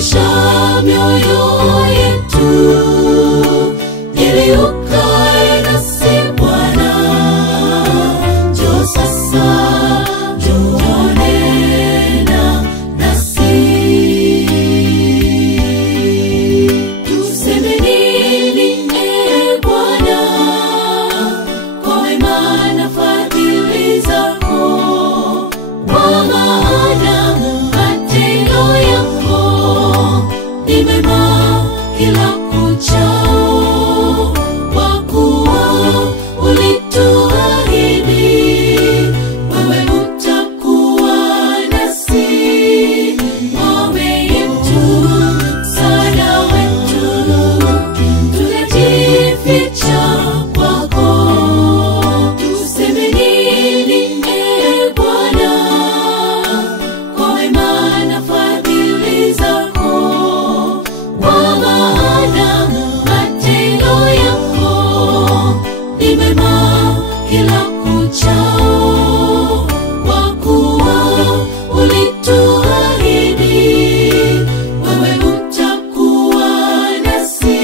safisha mioyo yetu ili ukae nasi Bwana. Njoo sasa, njoo nena nasi. Tuseme nini Bwana kwa wema na fadhili zako, kwa maana matendo yako ni mema kila kuchao, kwa kuwa ulituahidi wewe utakuwa nasi. Ngome yetu, msaada wetu, tunajificha kwako. Tuseme nini Bwana kwa wema na fadhili zako, kwa maana matendo yako ni mema kila kuchao, kwa kuwa ulituahidi wewe utakuwa nasi.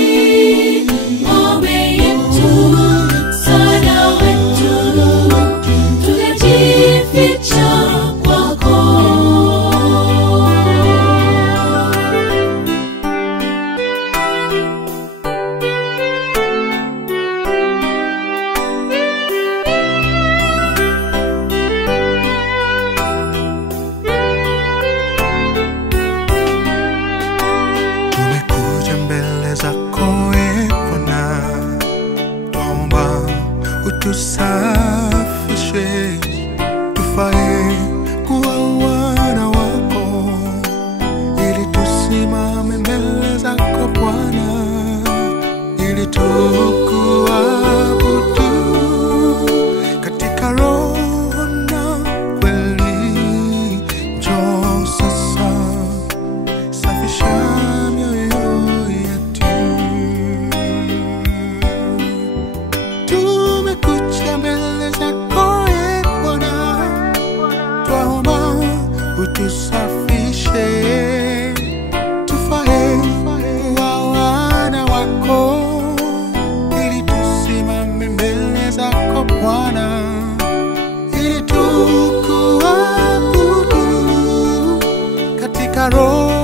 Ngome yetu, msaada wetu, tunajificha kwako. Tumekuja mbele zako Bwana, twaomba utusafishe, tufae kuwa wana wako, ili tusimame mbele zako Bwana, ili tukuabudu katika roho na kweli. Njoo sasa, safisha mioyo yetu. Tumekuja mbele zako Bwana, twaomba utusafishe, tufae kuwa wana wako, ili tusimame mbele zako Bwana, ili tukuabudu katika roho